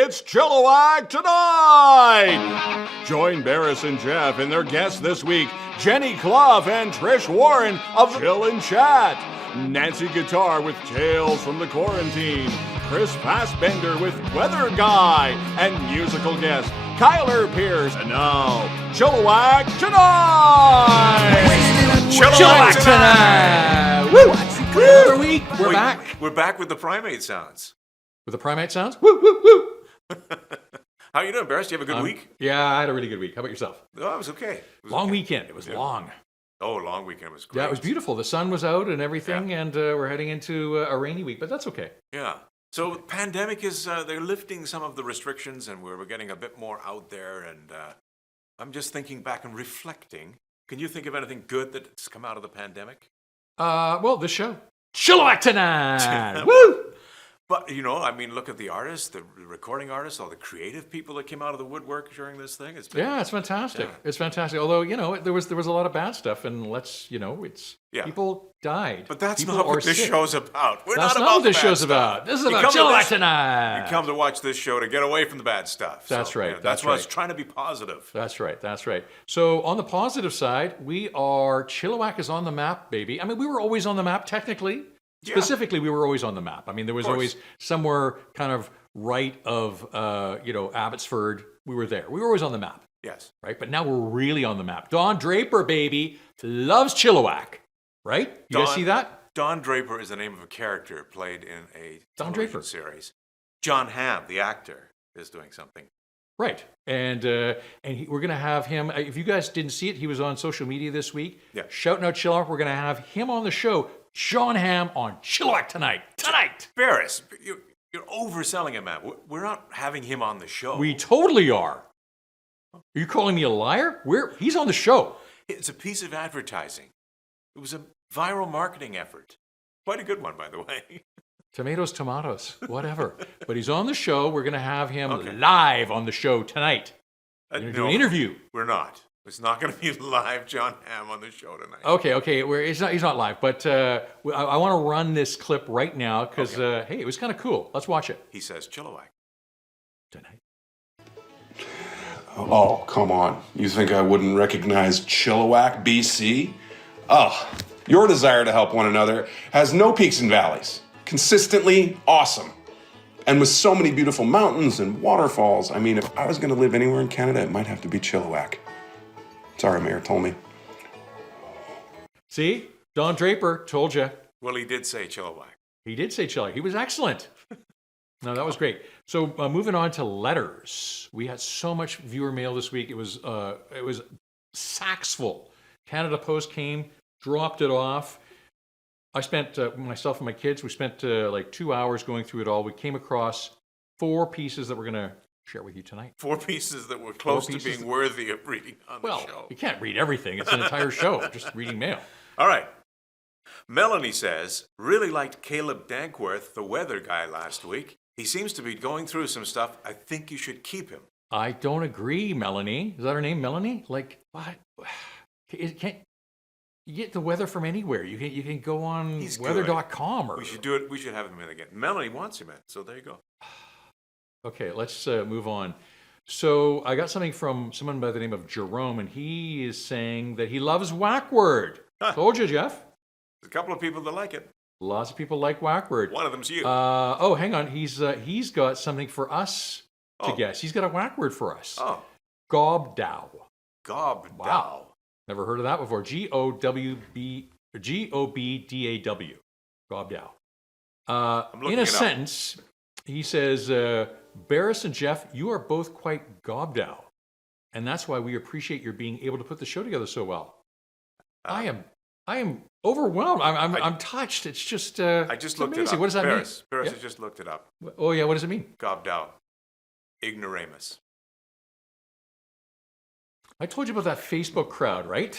It's Chilliwack tonight! Join Berris and Geoff and their guests this week, Jenny Clough and Trish Warren of Chill and Chat. Nancy Guitar with Tales from the Quarantine. Chris Fassbender with Weather Guy. And musical guest, Kyler Pierce. And now, Chilliwack tonight! Chilliwack tonight! Woo! Another week, we're back. We're back with the primate sounds. With the primate sounds? Woo, woo, woo! How you doing, Berris? You have a good week? Yeah, I had a really good week. How about yourself? Oh, it was okay. It was long okay. weekend. It was long. Oh, long weekend was great. Yeah, it was beautiful. The sun was out and everything, and we're heading into a rainy week, but that's okay. Yeah. So pandemic is, they're lifting some of the restrictions, and we're getting a bit more out there, and I'm just thinking back and reflecting. Can you think of anything good that's come out of the pandemic? Well, this show. Chilliwack tonight! Woo! But, you know, I mean, look at the artists, the recording artists, all the creative people that came out of the woodwork during this thing. It's fantastic. Yeah. It's fantastic. Although, you know, there was a lot of bad stuff, and people died. But that's people not what this sick. show's about. That's not what this show's about. This is about Chilliwack tonight. You come to watch this show to get away from the bad stuff. That's right. Yeah, that's why it's trying to be positive. That's right. That's right. So on the positive side, Chilliwack is on the map, baby. I mean, we were always on the map, technically. Yeah. Specifically, we were always on the map. I mean, there was always somewhere kind of right of, Abbotsford. We were there. We were always on the map. Yes. Right? But now we're really on the map. Don Draper, baby, loves Chilliwack. Right? You guys see that? Don Draper is the name of a character played in a television series. John Hamm, the actor, is doing something. Right. And we're going to have him. If you guys didn't see it, he was on social media this week. Yeah. Shouting out Chilliwack. We're going to have him on the show. John Hamm on Chilliwack tonight. Berris, you're overselling it, man. We're not having him on the show. We totally are. Are you calling me a liar? He's on the show. It's a piece of advertising. It was a viral marketing effort. Quite a good one, by the way. Tomatoes, whatever. But he's on the show. We're going to have him live on the show tonight. We're going to do an interview. We're not. It's not going to be live John Hamm on the show tonight. Okay. He's not live, but I want to run this clip right now because, hey, it was kind of cool. Let's watch it. He says Chilliwack. Tonight. Oh, come on. You think I wouldn't recognize Chilliwack, BC? Oh, your desire to help one another has no peaks and valleys. Consistently awesome. And with so many beautiful mountains and waterfalls, I mean, if I was going to live anywhere in Canada, it might have to be Chilliwack. Sorry, Mayor told me. See? Don Draper told you. Well, he did say Chilliwack. He did say Chilliwack. He was excellent. No, that was great. So moving on to letters. We had so much viewer mail this week. It was sacks full. Canada Post came, dropped it off. I spent, myself and my kids, we spent like 2 hours going through it all. We came across 4 pieces that we're going to share with you tonight. 4 pieces that were close to being worthy of reading on the show. You can't read everything. It's an entire show, just reading mail. All right. Melanie says, really liked Caleb Dankworth, the weather guy, last week. He seems to be going through some stuff. I think you should keep him. I don't agree, Melanie. Is that her name, Melanie? Like, what? You get the weather from anywhere. You can go on weather.com. We should do it. We should have him in again. Melanie wants him in, so there you go. Okay, let's move on. So I got something from someone by the name of Jerome, and he is saying that he loves WackWord. Told you, Geoff. There's a couple of people that like it. Lots of people like WackWord. One of them's you. Hang on. He's got something for us to guess. He's got a WackWord for us. Oh. Gobdow. Gobdow. Wow. Never heard of that before. Gobdaw. Gobdow. In a sentence, he says, Berris and Geoff, you are both quite gobdow. And that's why we appreciate your being able to put the show together so well. I am overwhelmed. I'm touched. It's just I just looked amazing. it up. What does that mean? Berris, I just looked it up. Oh, yeah. What does it mean? Gobdow. Ignoramus. I told you about that Facebook crowd, right?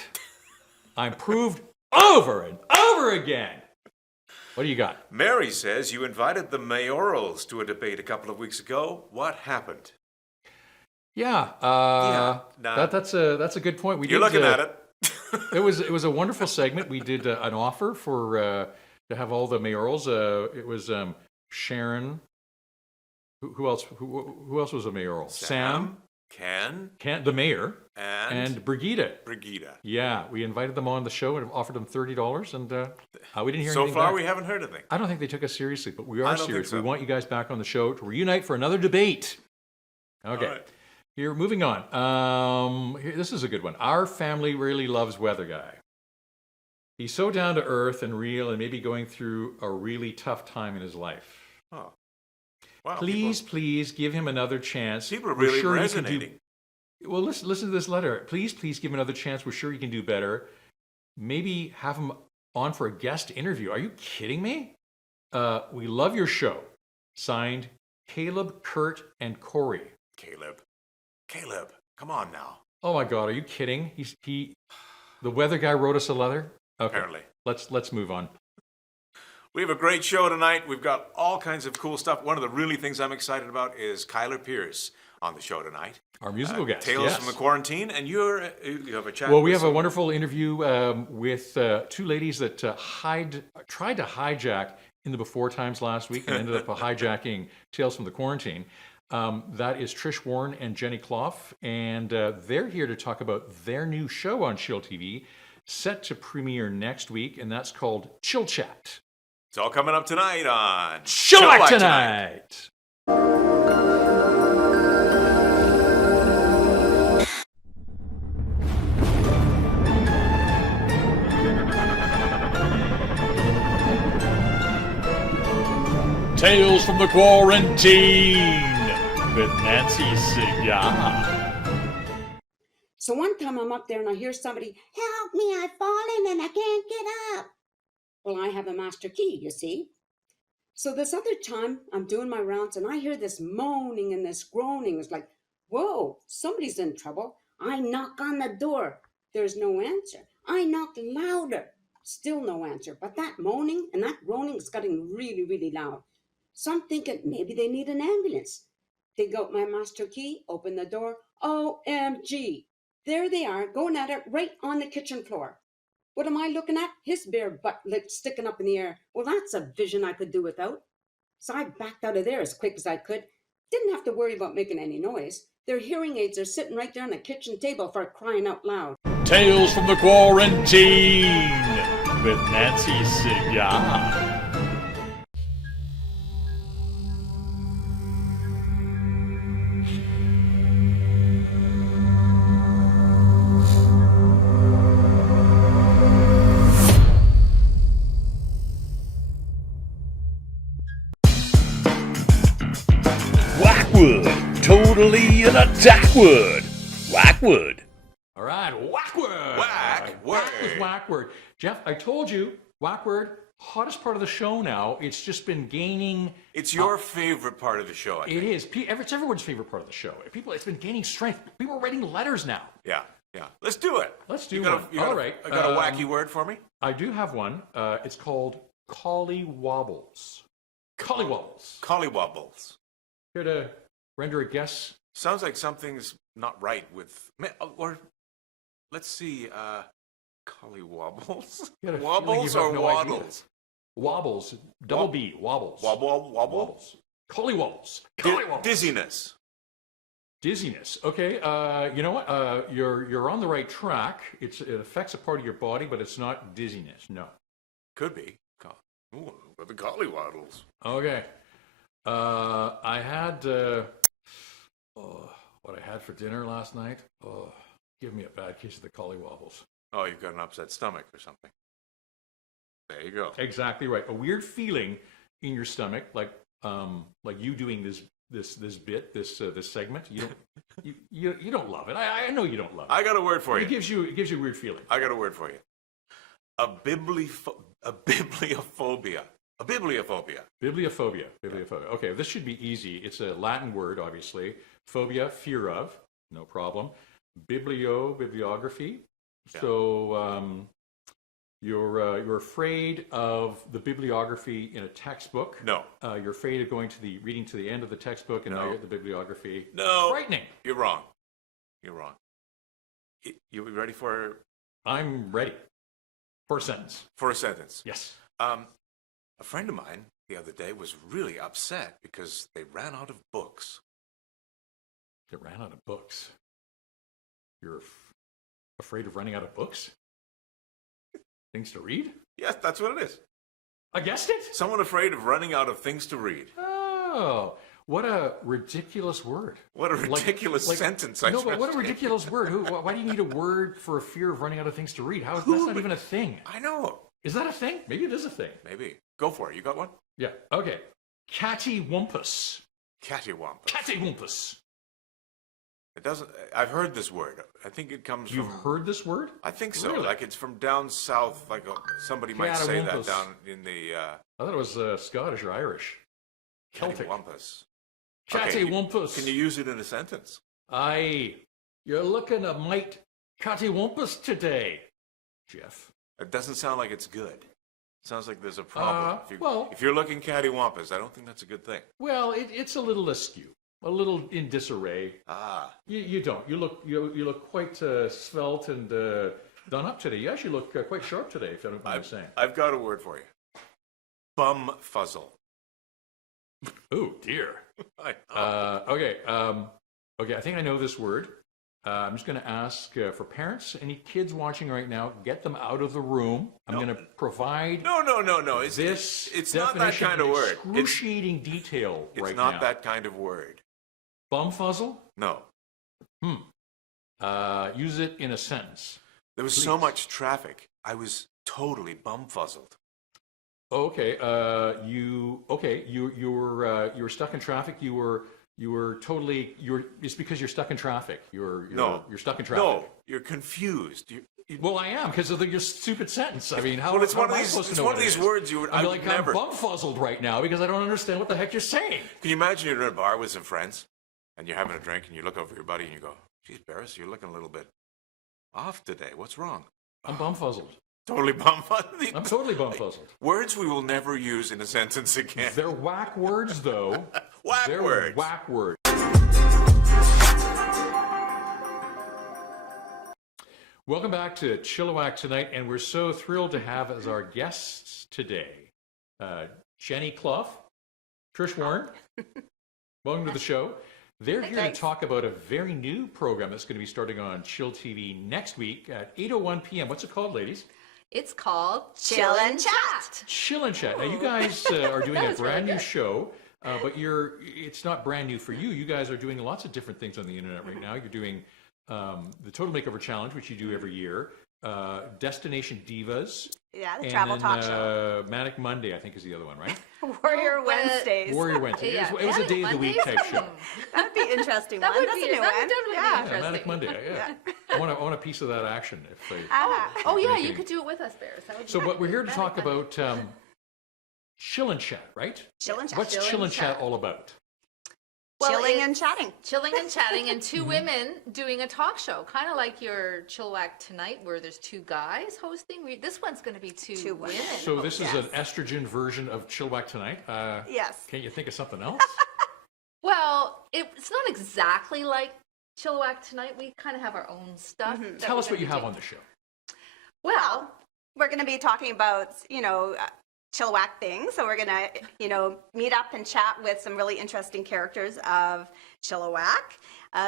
I'm proved over and over again. What do you got? Mary says you invited the mayorals to a debate a couple of weeks ago. What happened? Yeah. That's a good point. You're looking at it. It was a wonderful segment. We did an offer for to have all the mayorals. It was Sharon, Who else? Who else was a mayoral? Sam, Ken, the mayor, and Brigitte. Brigida. Yeah, we invited them on the show and offered them $30, and we didn't hear So anything far, back. we haven't heard a thing. I don't think they took us seriously, but we I are don't serious. think so. We want you guys back on the show to reunite for another debate. Okay. All right. Here, moving on. This is a good one. Our family really loves Weather Guy. He's so down to earth and real and maybe going through a really tough time in his life. Oh. Wow. Please give him another chance. People are We're really sure he can resonating. Well, listen to this letter. Please give him another chance. We're sure he can do better. Maybe have him on for a guest interview. Are you kidding me? We love your show. Signed, Caleb, Kurt, and Corey. Caleb, come on now. Oh my God, are you kidding? The Weather Guy wrote us a letter? Okay, Apparently. let's move on. We have a great show tonight. We've got all kinds of cool stuff. One of the really things I'm excited about is Kyler Pierce on the show tonight. Our musical guest. Tales yes. from the Quarantine, and you have a chat. Well, we with have a wonderful interview with two ladies that tried to hijack in the Before Times last week and ended up hijacking Tales from the Quarantine. That is Trish Warren and Jenny Clough, and they're here to talk about their new show on chillTV, set to premiere next week, and that's called Chill Chat. It's all coming up tonight on Chilliwack tonight. Tales from the Quarantine with Nancy Cigar. So one time I'm up there and I hear somebody, "Help me, I've fallen and I can't get up." Well, I have a master key, you see. So this other time I'm doing my rounds and I hear this moaning and this groaning. It's like, whoa, somebody's in trouble. I knock on the door. There's no answer. I knock louder. Still no answer. But that moaning and that groaning is getting really, really loud. So I'm thinking maybe they need an ambulance. Dig out my master key, open the door. OMG. There they are, going at it right on the kitchen floor. What am I looking at? His bare butt lips sticking up in the air. Well, that's a vision I could do without. So I backed out of there as quick as I could. Didn't have to worry about making any noise. Their hearing aids are sitting right there on the kitchen table for crying out loud. Tales from the Quarantine with Nancy Cigar. WackWord, totally in a WackWord. WackWord. All right, WackWord. WackWord. That was WackWord. Jeff, I told you, WackWord, hottest part of the show now. It's just been gaining. It's your favorite part of the show, I think. It is. It's everyone's favorite part of the show. It's been gaining strength. People are writing letters now. Yeah. Let's do it. Let's do You got one. All right. I got a wacky word for me? I do have one. It's called collywobbles. Collywobbles. Collywobbles. Here to render a guess. Sounds like something's not right with... Or, let's see, collywobbles? You got a feeling Wobbles you have or no waddles? idea. Wobbles. Double B. Wobbles. Wobble? Wobbles. Collywobbles. Collywobbles. Dizziness. Dizziness. Okay. You know what? You're on the right track. It affects a part of your body, but it's not dizziness. No. Could be. Ooh, but the collywaddles. Okay. I had what I had for dinner last night. Oh, give me a bad case of the collywobbles. Oh, you've got an upset stomach or something. There you go. Exactly right. A weird feeling in your stomach, like you doing this segment. You don't love it. I know you don't love it. I got a word for you. It gives you a weird feeling. I got a word for you. A bibliophobia. A bibliophobia. Bibliophobia. Okay, this should be easy. It's a Latin word, obviously. Phobia, fear of, no problem. Bibliography. Yeah. So you're afraid of the bibliography in a textbook. No. You're afraid of reading to the end of the textbook and now you're at the bibliography. No. Frightening. You're wrong. You ready for I'm ready. For a sentence. a sentence? Yes. A friend of mine the other day was really upset because they ran out of books. They ran out of books. You're afraid of running out of books? Things to read? Yes, that's what it is. I guessed it. Someone afraid of running out of things to read. Oh, what a ridiculous word. What a ridiculous sentence. I No, but what a just- ridiculous word. Why do you need a word for a fear of running out of things to read? That's not even a thing. I know. Is that a thing? Maybe it is a thing. Maybe. Go for it. You got one? Yeah. Okay. Cattywampus. Cattywampus. Cattywampus. It doesn't. I've heard this word. I think it comes You've from. heard this word? I think so. Really? Like it's from down south. Like somebody might say that Cattywampus. down in the I thought it was Scottish or Irish. Celtic. Cattywampus. Cattywampus. Can you use it in a sentence? Aye. You're looking a mite cattywampus today, Geoff. It doesn't sound like it's good. It sounds like there's a problem. well- if you're looking cattywampus, I don't think that's a good thing. Well, it's a little askew, a little in disarray. Ah, You don't. You look quite svelte and done up today. You actually look quite sharp today, if I don't mind saying. I've got a word for you. Bumfuzzle. Oh dear. I know. Okay. I think I know this word. I'm just going to ask for parents, any kids watching right now, get them out of the room. I'm going to provide No. It's not that definition kind of in word. excruciating detail It's right not now. that kind of word. Bumfuzzle? No. Use it in a sentence. There was so much traffic. I was totally bumfuzzled. Okay. You were stuck in traffic. It's because you're stuck in traffic. You're stuck in traffic. No, you're confused. Well, I am because of your stupid sentence. I mean, how? Well, it's how one am of I these. supposed to It's know one what of it these is? words you would. I I'm would like never. I'm bumfuzzled right now because I don't understand what the heck you're saying. Can you imagine you're in a bar with some friends and you're having a drink and you look over your buddy and you go, "Geez, Berris, you're looking a little bit off today. What's wrong?" I'm bumfuzzled. Totally bumfuzzled. I'm totally bumfuzzled. Words we will never use in a sentence again. They're whack words, though. They're WackWord. whack words. Welcome back to Chilliwack tonight, and we're so thrilled to have as our guests today, Jenny Clough, Trish Warren. Welcome to the show. They're here to talk about a very new program that's going to be starting on chillTV next week at 8:01 p.m. What's it called, ladies? It's called Chill and Chat. Chill and Chat. Now, you guys are doing a brand new show, but it's not brand new for you. You guys are doing lots of different things on the internet right now. You're doing the Total Makeover Challenge, which you do every year, Destination Divas. Yeah, the and travel then, talk show. Manic Monday, I think, is the other one, right? Warrior Wednesdays. Warrior Wednesday. Yeah. It was a day of the week type show. That would be interesting. That one. would That's be a new that one. would definitely be Yeah. interesting. Manic Monday, yeah. I want a piece of that action. If they, Oh yeah, Anything. you could do it with us, Berris. That would be So, great. but we're here to That'd talk be fun. about Chill and Chat, right? Chill and Chat. What's Chill and Chat all about? Well, Chilling it's and chatting. Chilling and chatting, and two women doing a talk show, kind of like your Chilliwack Tonight, where there's two guys hosting. This one's going to be two women. So this is Yes. an estrogen version of Chillwack Tonight. Yes. Can't you think of something else? Well, it's not exactly like Chilliwack Tonight. We kind of have our own stuff. that Tell we're us what gonna you have do. on the show. Well, we're going to be talking about, Chilliwack things. So we're going to, meet up and chat with some really interesting characters of Chilliwack.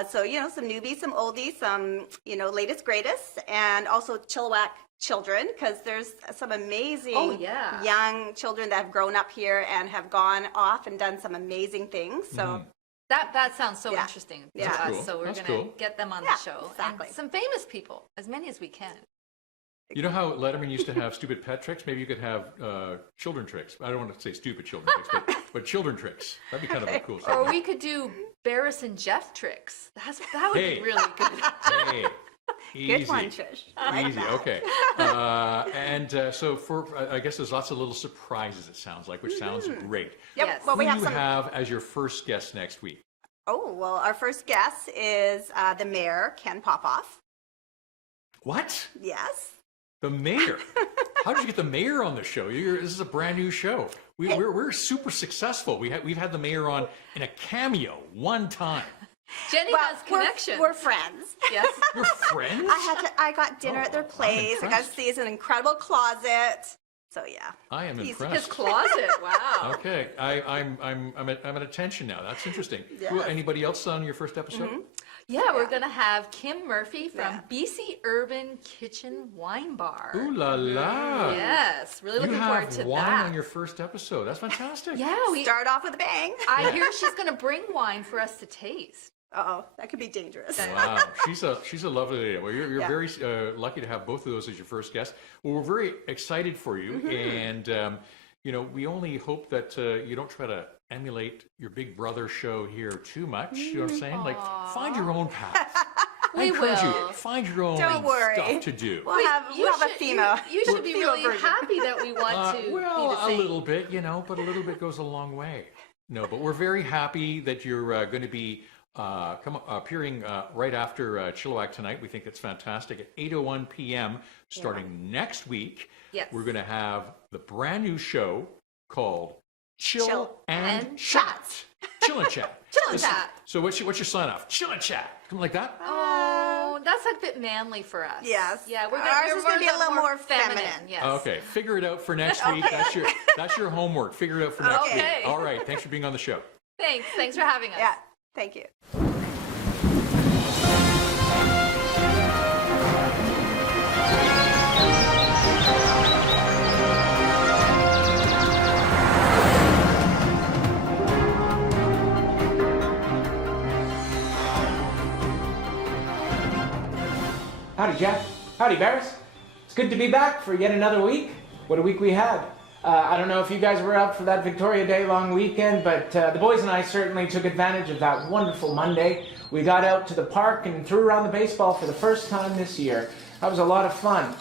So, some newbies, some oldies, some, latest, greatest, and also Chilliwack children, because there's some amazing Oh, yeah. young children that have grown up here and have gone off and done some amazing things. So That sounds so Yeah. interesting to Yeah. us. That's cool. So we're That's going to cool. get them on Yeah, the show. exactly. And some famous people, as many as we can. You know how Letterman used to have stupid pet tricks? Maybe you could have children tricks. I don't want to say stupid children tricks, but children tricks. That'd be kind of a cool Or segment. we could do Berris and Geoff tricks. That would Hey. be really good. Hey, easy. good one, Trish. I like Easy, that. okay. So I guess there's lots of little surprises, it sounds like, which sounds great. Yep. Yes. Well, we Who have do you some. have as your first guest next week? Oh, well, our first guest is the Mayor, Ken Popove. What? Yes. The mayor? How did you get the mayor on the show? This is a brand new show. We're super successful. We've had the mayor on in a cameo one time. Jenny has connections. We're friends. Yes. You're friends? I got dinner at their place. I got to impressed. see it's an incredible closet. So yeah. I am His impressed. closet, wow. Okay, I'm at attention now. That's interesting. Yeah. Anybody else on your first episode? Yeah, we're going to have Kim Murphy from BC Urban Kitchen Wine Bar. Ooh la la! Yes, really looking You forward have to wine that. on your first episode. That's fantastic. Yeah, we Start off with a bang. I hear she's going to bring wine for us to taste. Uh-oh, that could be dangerous. Wow, she's a lovely lady. Well, you're Yeah. very lucky to have both of those as your first guests. Well, we're very excited for you, and you know, we only hope that you don't try to emulate your Big Brother show here too much. You know what I'm saying? Like, find your own path. I encourage you, find your own Don't worry. stuff to do. We'll have a female. You should be female really version. happy that we want to Well, be the a same. little bit, you know, but a little bit goes a long way. No, but we're very happy that you're going to be appearing right after Chilliwack tonight. We think it's fantastic at 8:01 p.m. starting next week. Yes. We're going to have the brand new show called Chill and Chat. Chat. Chill and Chat. Chill and Listen, Chat. So what's your sign off? Chill and Chat. Something like that? Oh, that's a bit manly for us. Yes. Yeah, Ours is gonna be a little more feminine. Yes. Okay, figure it out for next week. That's your homework. Figure it out for next week. Okay. All right. Thanks for being on the show. Thanks for having us. Yeah, thank you. Howdy, Jeff. Howdy, Berris. It's good to be back for yet another week. What a week we had. I don't know if you guys were out for that Victoria Day long weekend, but the boys and I certainly took advantage of that wonderful Monday. We got out to the park and threw around the baseball for the first time this year. That was a lot of fun.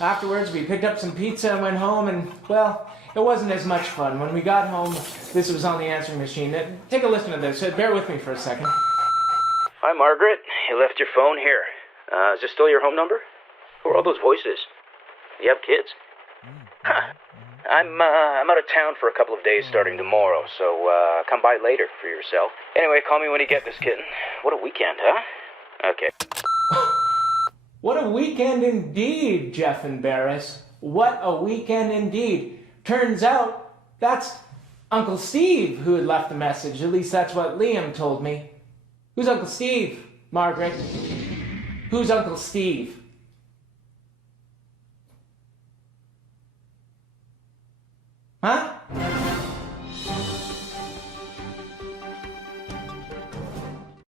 Afterwards, we picked up some pizza and went home, and, well, it wasn't as much fun. When we got home, this was on the answering machine. Take a listen to this. Bear with me for a second. Hi, Margaret. You left your phone here. Is this still your home number? Who are all those voices? You have kids? I'm out of town for a couple of days starting tomorrow, so come by later for yourself. Anyway, call me when you get this, kitten. What a weekend, huh? Okay. What a weekend indeed, Jeff and Berris. What a weekend indeed. Turns out that's Uncle Steve who had left the message. At least that's what Liam told me. Who's Uncle Steve, Margaret? Who's Uncle Steve? Huh?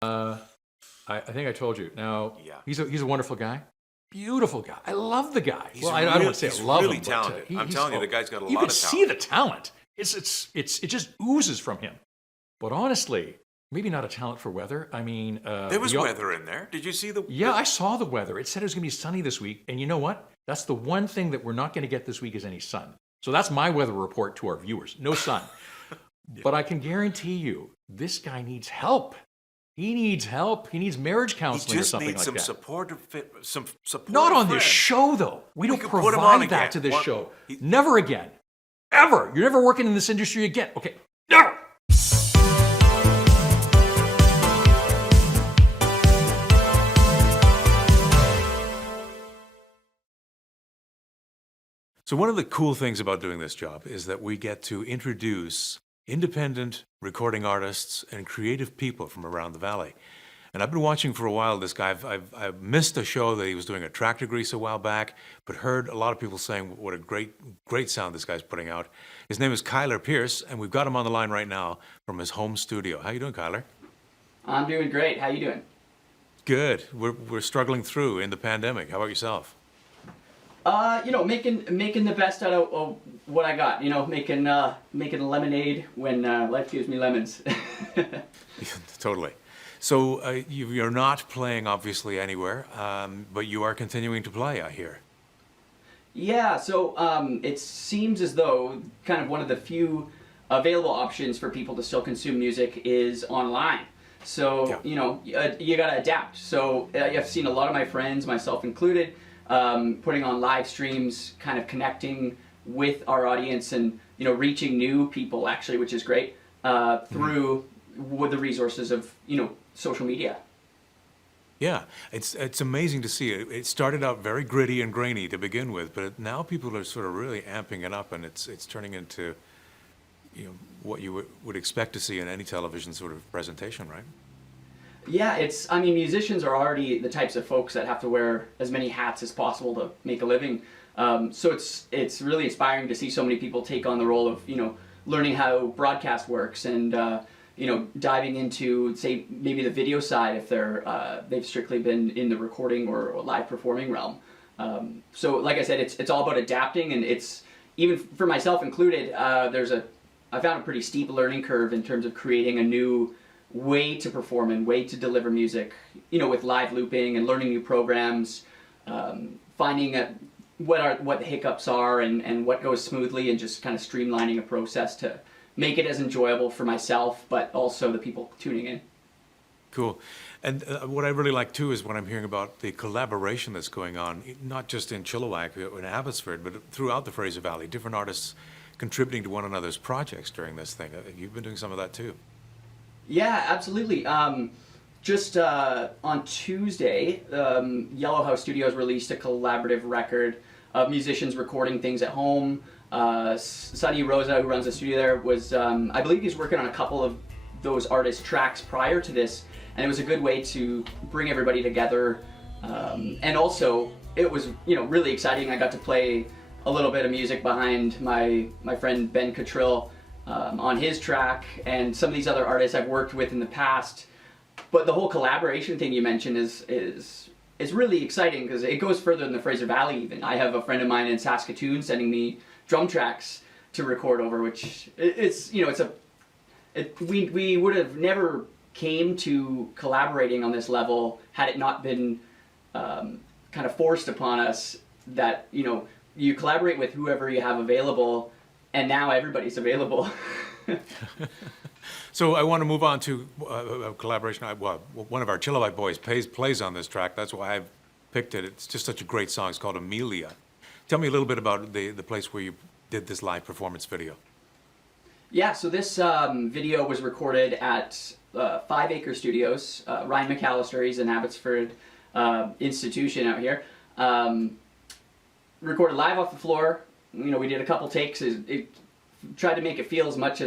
I think I told you. Now, Yeah. he's a wonderful guy. Beautiful guy. I love the guy. He's well, I don't want to say he's I love really him, but, talented. I'm he's- telling you, the guy's got a you lot can of see talent. the talent. It just oozes from him. But honestly, maybe not a talent for weather. I mean, There was we all- weather in there. Did you see the? Yeah, I saw the weather. It said it was going to be sunny this week. And you know what? That's the one thing that we're not going to get this week is any sun. So that's my weather report to our viewers. No sun. But I can guarantee you, this guy needs help. He needs help. He needs marriage He counseling or just something needs like some that. some support. Not on this show, though. We don't could put him on provide that again. to this What- show. he- Never again. Ever. You're never working in this industry again. Okay. Never. So one of the cool things about doing this job is that we get to introduce independent recording artists and creative people from around the valley. And I've been watching for a while this guy. I've missed a show that he was doing a tractor grease a while back, but heard a lot of people saying what a great sound this guy's putting out. His name is Kyler Pierce, and we've got him on the line right now from his home studio. How you doing, Kyler? I'm doing great. How you doing? Good. We're struggling through in the pandemic. How about yourself? Making the best out of what I got. Making lemonade when life gives me lemons. Totally. So you're not playing, obviously, anywhere, but you are continuing to play, I hear. Yeah, so it seems as though kind of one of the few available options for people to still consume music is online. So, Yeah. you got to adapt. So I've seen a lot of my friends, myself included, putting on live streams, kind of connecting with our audience and, reaching new people, actually, which is great, through with the resources of, social media. Yeah, it's amazing to see it. It started out very gritty and grainy to begin with, but now people are sort of really amping it up, and it's turning into, what you would expect to see in any television sort of presentation, right? Yeah, I mean, musicians are already the types of folks that have to wear as many hats as possible to make a living. So it's really inspiring to see so many people take on the role of, learning how broadcast works and, diving into, say, maybe the video side if they've strictly been in the recording or live performing realm. So like I said, it's all about adapting, and it's, even for myself included, I found a pretty steep learning curve in terms of creating a new way to perform and way to deliver music, with live looping and learning new programs, finding what the hiccups are and what goes smoothly, and just kind of streamlining a process to make it as enjoyable for myself, but also the people tuning in. Cool. And what I really like too is when I'm hearing about the collaboration that's going on, not just in Chilliwack or in Abbotsford, but throughout the Fraser Valley, different artists contributing to one another's projects during this thing. You've been doing some of that too. Yeah, absolutely. Just on Tuesday, Yellow House Studios released a collaborative record of musicians recording things at home. Sonny Rosa, who runs the studio there, was, I believe he's working on a couple of those artists' tracks prior to this, and it was a good way to bring everybody together. And also, it was, really exciting. I got to play a little bit of music behind my friend Ben Cottrill on his track, and some of these other artists I've worked with in the past. But the whole collaboration thing you mentioned is really exciting, because it goes further than the Fraser Valley even. I have a friend of mine in Saskatoon sending me drum tracks to record over, which we would have never came to collaborating on this level had it not been kind of forced upon us that, you collaborate with whoever you have available, and now everybody's available. So I want to move on to a collaboration. One of our Chilliwack boys plays on this track. That's why I picked it. It's just such a great song. It's called Amelia. Tell me a little bit about the place where you did this live performance video. Yeah, so this video was recorded at 5 Acre Studios. Ryan McAllister, he's an Abbotsford institution out here. Recorded live off the floor. We did a couple takes. It tried to make it feel as much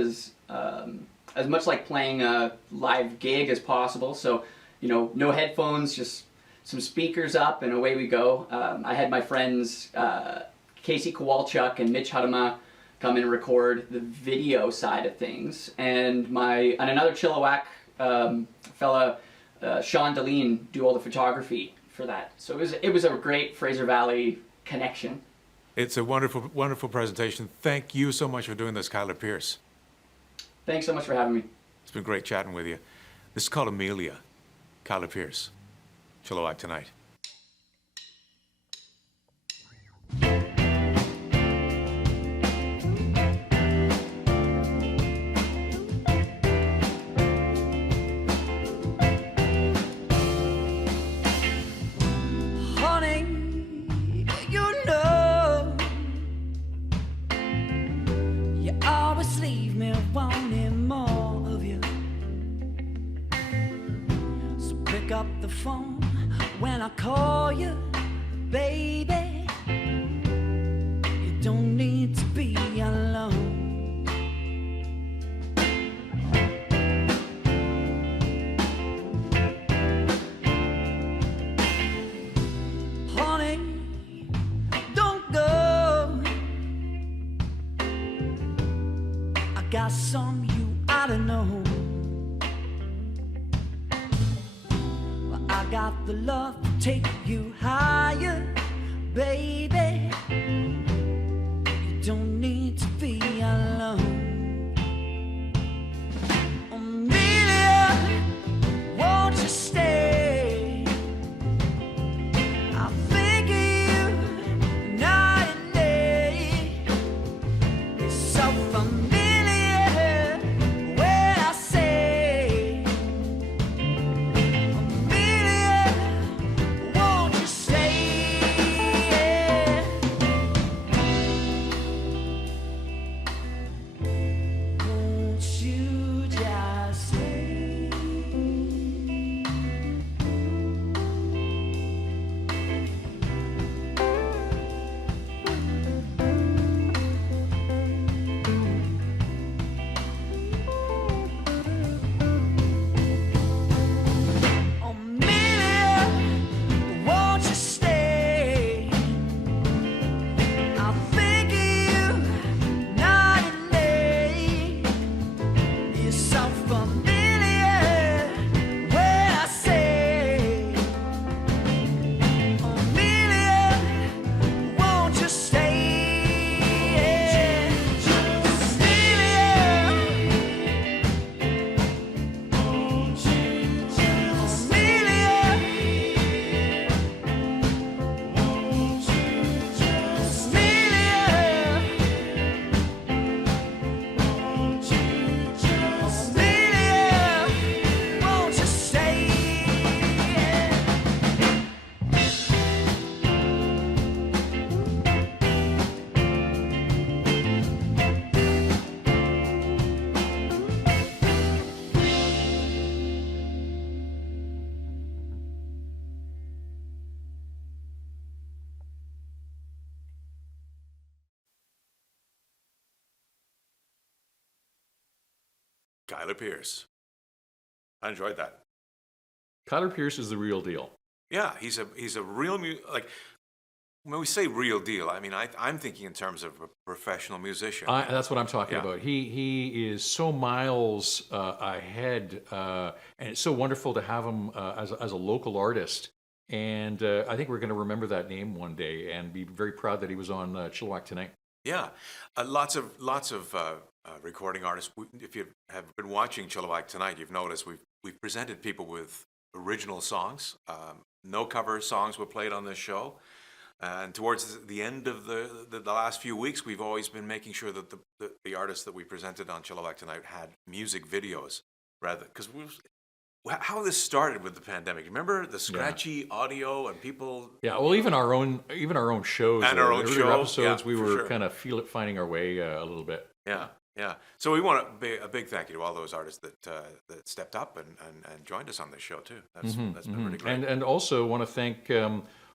like playing a live gig as possible. So, no headphones, just some speakers up, and away we go. I had my friends Casey Kowalchuk and Mitch Hudema come in and record the video side of things, and another Chilliwack fella, Sean Lehn, do all the photography for that. So it was a great Fraser Valley connection. It's a wonderful, wonderful presentation. Thank you so much for doing this, Caleb Pierce. Thanks so much for having me. It's been great chatting with you. This is called Amelia. Caleb Pierce, Chilliwack Tonight. Up the phone when I call you, baby. You don't need to be alone. Honey, don't go. I got some you ought to know. I got the love to take you higher, baby. You don't need to be alone. Amelia, won't you stay? I think of you night and day. It's so familiar when I say, won't you stay? Skylar Pierce. I enjoyed that. Kyler Pierce is the real deal. Yeah, he's a real like. When we say real deal, I mean I'm thinking in terms of a professional musician. That's what I'm talking about. He is so miles ahead, and it's so wonderful to have him as a local artist. And I think we're going to remember that name one day and be very proud that he was on Chilliwack Tonight. Yeah, lots of recording artists. If you have been watching Chilliwack Tonight, you've noticed we've presented people with original songs. No cover songs were played on this show. And towards the end of the last few weeks, we've always been making sure that the artists that we presented on Chilliwack Tonight had music videos, rather, because how this started with the pandemic. Remember the scratchy audio and people. Yeah, well, even our own shows and our own episodes, we were kind of finding our way a little bit. Yeah. So we want a big thank you to all those artists that stepped up and joined us on this show too. That's been really great. And also want to thank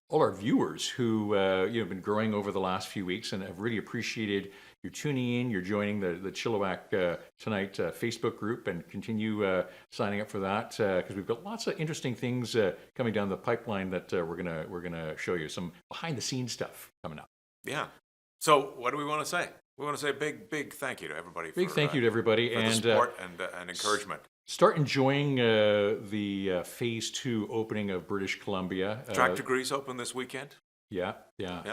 all our viewers who have been growing over the last few weeks and have really appreciated your tuning in, you're joining the Chilliwack Tonight Facebook group, and continue signing up for that because we've got lots of interesting things coming down the pipeline that we're gonna show you, some behind the scenes stuff coming up. Yeah. So what do we want to say? We want to say a big thank you to everybody. Thank you to everybody for and the support and encouragement. Start enjoying the Phase 2 opening of British Columbia. Track to Greece open this weekend. Yeah.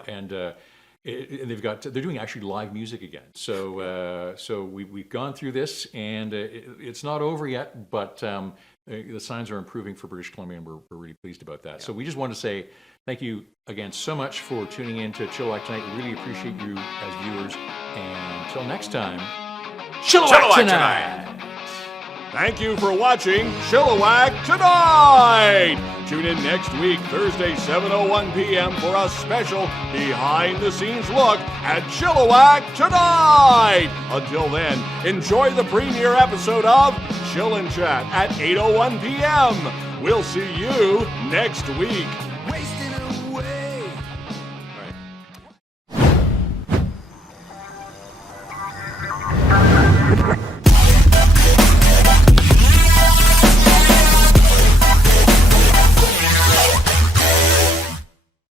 And they're doing actually live music again. So we've gone through this, and it's not over yet, but the signs are improving for British Columbia, and we're really pleased about that. Yeah. So we just want to say thank you again so much for tuning in to Chilliwack Tonight. We really appreciate you as viewers. And until next time, Chilliwack Tonight! Thank you for watching Chilliwack Tonight! Tune in next week, Thursday, 7:01 p.m. for a special behind-the-scenes look at Chilliwack Tonight! Until then, enjoy the premiere episode of Chill and Chat at 8:01 p.m. We'll see you next week.